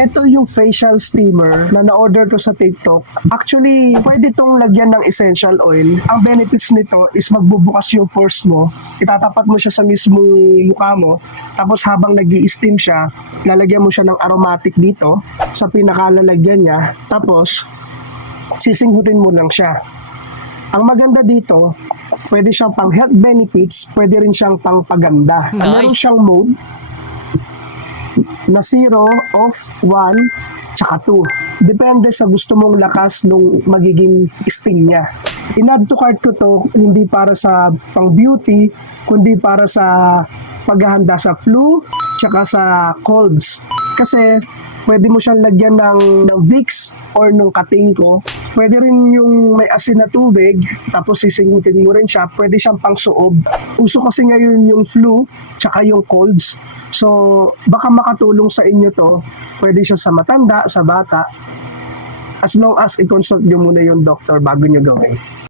Ito yung facial steamer na na-order ko sa TikTok. Actually, pwede itong lagyan ng essential oil. Ang benefits nito is magbubukas yung pores mo. Itatapat mo siya sa mismong mukha mo. Tapos habang nag-i-steam siya, lalagyan mo siya ng aromatic dito sa pinakalalagyan niya. Tapos, sisinghutin mo lang siya. Ang maganda dito, pwede siyang pang health benefits, pwede rin siyang pang paganda. Nice. Meron siyang mode na 0, off, 1, tsaka 2. Depende sa gusto mong lakas nung magiging steam niya. In-add to cart ko to hindi para sa pang beauty, kundi para sa paghahanda sa flu, tsaka sa colds. Kasi pwede mo siyang lagyan ng Vicks or ng Katingko. Pwede rin yung may asin na tubig, tapos sisingutin mo rin siya. Pwede siyang pang suob. Uso kasi ngayon yung flu, tsaka yung colds. So, baka makatulong sa inyo to. Pwede siya sa matanda, sa bata. As long as i-consult nyo muna yung doctor bago nyo gawin.